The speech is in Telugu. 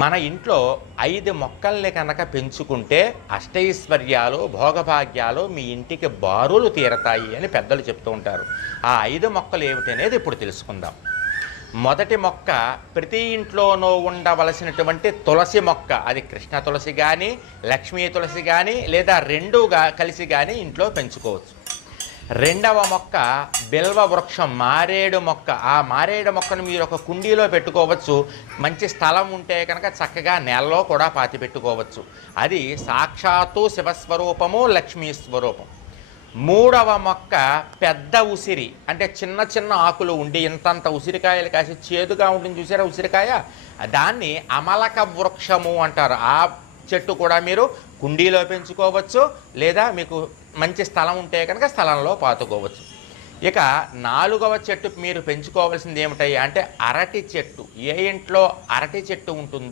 మన ఇంట్లో 5 మొక్కల్ని కనుక పెంచుకుంటే అష్టైశ్వర్యాలు, భోగభాగ్యాలు మీ ఇంటికి బారులు తీరతాయి అని పెద్దలు చెప్తూ ఉంటారు. ఆ 5 మొక్కలు ఏమిటనేది ఇప్పుడు తెలుసుకుందాం. మొదటి మొక్క ప్రతి ఇంట్లోనూ ఉండవలసినటువంటి తులసి మొక్క. అది కృష్ణ తులసి కానీ, లక్ష్మీ తులసి కానీ, లేదా రెండుగా కలిసి కానీ ఇంట్లో పెంచుకోవచ్చు. రెండవ మొక్క బిల్వ వృక్షం, మారేడు మొక్క. ఆ మారేడు మొక్కను మీరు ఒక కుండీలో పెట్టుకోవచ్చు. మంచి స్థలం ఉంటే కనుక చక్కగా నేలలో కూడా పాతి పెట్టుకోవచ్చు. అది సాక్షాత్తు శివస్వరూపము, లక్ష్మీ స్వరూపం. మూడవ మొక్క పెద్ద ఉసిరి, అంటే చిన్న చిన్న ఆకులు ఉండి ఇంతంత ఉసిరికాయలు కాసి చేదుగా ఉంటుంది చూసారా ఉసిరికాయ, దాన్ని అమలక వృక్షము అంటారు. ఆ చెట్టు కూడా మీరు కుండీలో పెంచుకోవచ్చు, లేదా మీకు మంచి స్థలం ఉంటే కనుక స్థలంలో పాతుకోవచ్చు. ఇక 4వ చెట్టు మీరు పెంచుకోవాల్సింది ఏమిటాయి అంటే అరటి చెట్టు. ఏ ఇంట్లో అరటి చెట్టు ఉంటుందో